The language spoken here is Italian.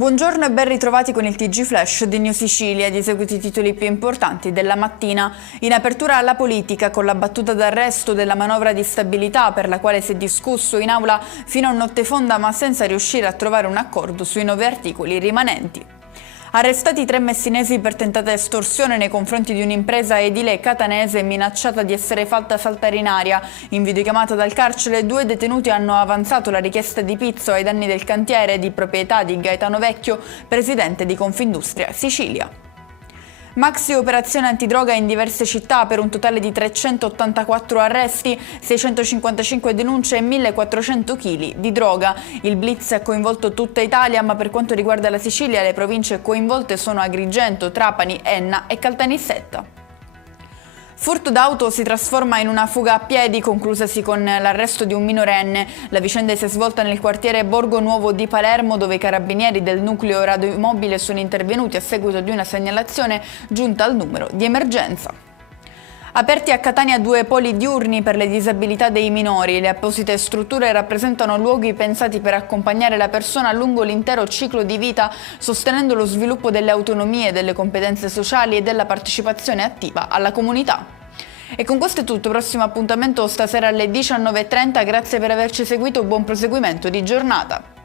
Buongiorno e ben ritrovati con il TG Flash di New Sicilia, di seguito i titoli più importanti della mattina. In apertura alla politica, con la battuta d'arresto della manovra di stabilità per la quale si è discusso in aula fino a notte fonda ma senza riuscire a trovare un accordo sui 9 articoli rimanenti. Arrestati 3 messinesi per tentata estorsione nei confronti di un'impresa edile catanese minacciata di essere fatta saltare in aria. In videochiamata dal carcere, 2 detenuti hanno avanzato la richiesta di pizzo ai danni del cantiere di proprietà di Gaetano Vecchio, presidente di Confindustria Sicilia. Maxi operazione antidroga in diverse città per un totale di 384 arresti, 655 denunce e 1400 kg di droga. Il blitz ha coinvolto tutta Italia, ma per quanto riguarda la Sicilia le province coinvolte sono Agrigento, Trapani, Enna e Caltanissetta. Furto d'auto si trasforma in una fuga a piedi, conclusasi con l'arresto di un minorenne. La vicenda si è svolta nel quartiere Borgo Nuovo di Palermo, dove i carabinieri del nucleo radiomobile sono intervenuti a seguito di una segnalazione giunta al numero di emergenza. Aperti a Catania 2 poli diurni per le disabilità dei minori. Le apposite strutture rappresentano luoghi pensati per accompagnare la persona lungo l'intero ciclo di vita, sostenendo lo sviluppo delle autonomie, delle competenze sociali e della partecipazione attiva alla comunità. E con questo è tutto, prossimo appuntamento stasera alle 19:30, grazie per averci seguito, buon proseguimento di giornata.